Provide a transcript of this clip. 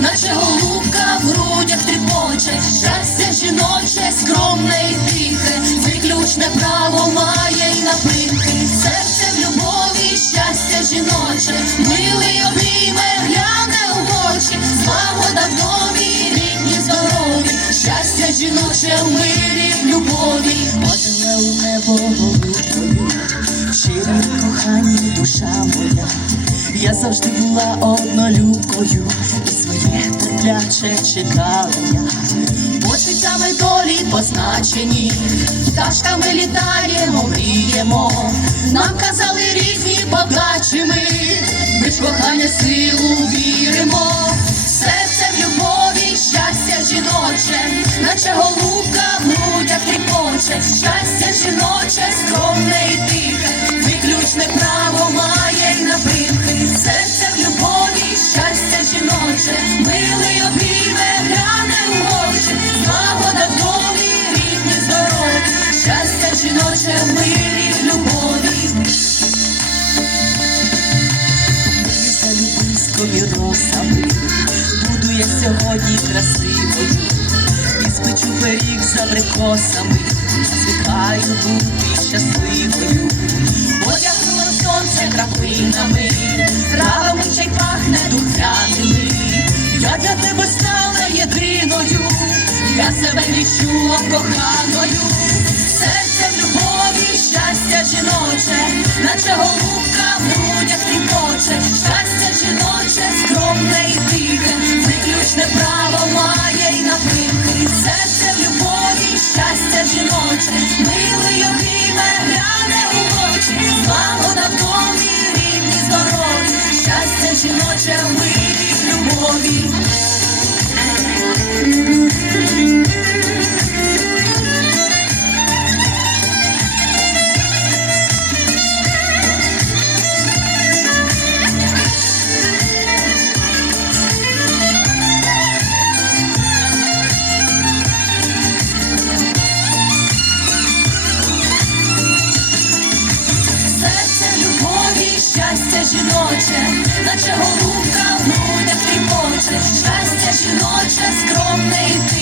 наче голубка в грудях тріпоче, щастя жіноче, скромне і тихе, виключне право має й напинки, серце в любові, щастя жіноче, милий обійме, гляне в очі, злагода в домі, рідні здорові, щастя жіноче в мирі, в любові. Подала у небо голубкою, щирі кохані душа моя. Я завжди була однолюбкою, і своє терпляче чекала. Почуттями долі позначені, пташками літаємо, мріємо. Нам казали різні подачі ми, ми ж кохання силу віримо. Серце в любові, щастя жіноче, наче голубка в грудях тріпоче, щастя жіноче, скромне і тихе, виключне право має й напинки. Росами буду я сьогодні красивою, і спечу пиріг з абрикосами, звикаю бути щасливою. Одягнуло сонце краплинами, травами чай пахне духмяними. Я для тебе стала єдиною, я себе відчула коханою. Жіноче, наче голубка в грудях тріпоче, щастя жіноче, скромне і